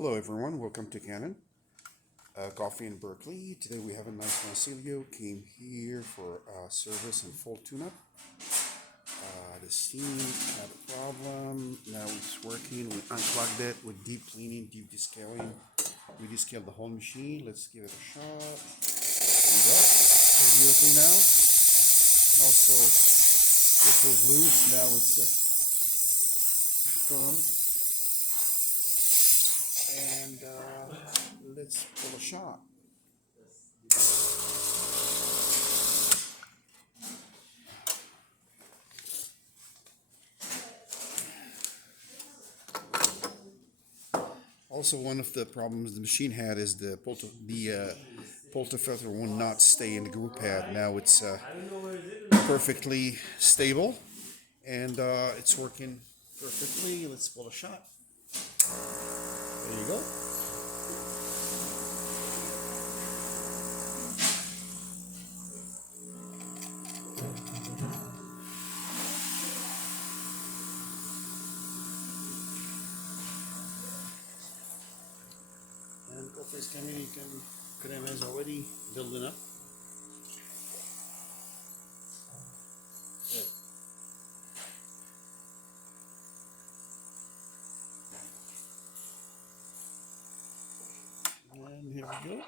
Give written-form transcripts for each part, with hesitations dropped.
Hello everyone, welcome to Kanen Coffee in Berkeley. Today we have a nice Marsilio. Came here for service and full tune-up. The steam had a problem. Now it's working. We unplugged it with deep cleaning, deep descaling. We descaled the whole machine. Let's give it a shot. There we go. It's beautifully now. And also, this was loose. Now it's firm. And let's pull a shot. Also, one of the problems the machine had is the polter filter will not stay in the group pad. Now it's perfectly stable and it's working perfectly. Let's pull a shot. There you go. And coffee is coming. Creme is already building up. And here we go.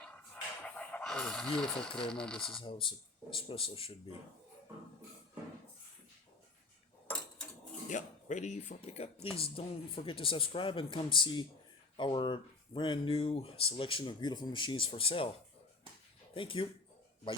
Oh, beautiful crema. This is how espresso should be. Yeah, ready for pickup. Please don't forget to subscribe and come see our brand new selection of beautiful machines for sale. Thank you. Bye.